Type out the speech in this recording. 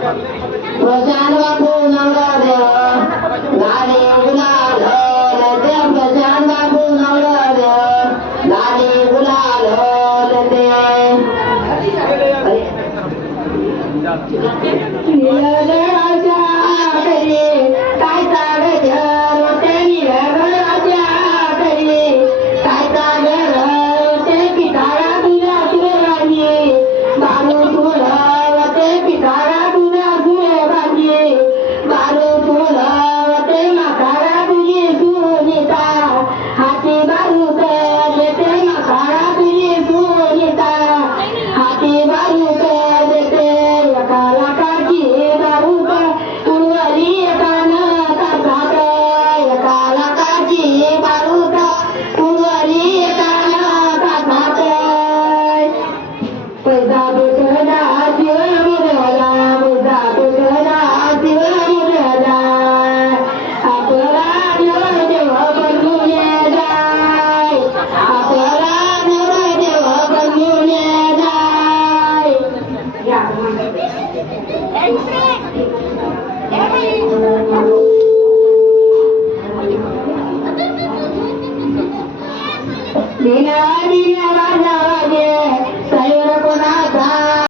प्रशांत बापू नवरदेव लाले गुलाल लेते प्रशांत बापू नवरदेव लाले गुलाल लेते काय ताग घर ते निराच्या करे काय ताग घर ते पिताळा तुझ्या सुरेवानी बारू तुळवते पिताळा तुझ्या सुरेवानी बारू तुळवते माखाडा तुझी सुनीता हाती बारू देते माखाडा तुझी सुनीता हाती बारू देते एका लाखाची बारू उर्वरी कान करतात एका लाखाची बारू उर्वरी कान करतात पैसा तुझा शिव मुरला पैसा तुझा शिव मुरला आपला देव देव बनून जाय आपला देव देव बनून जाय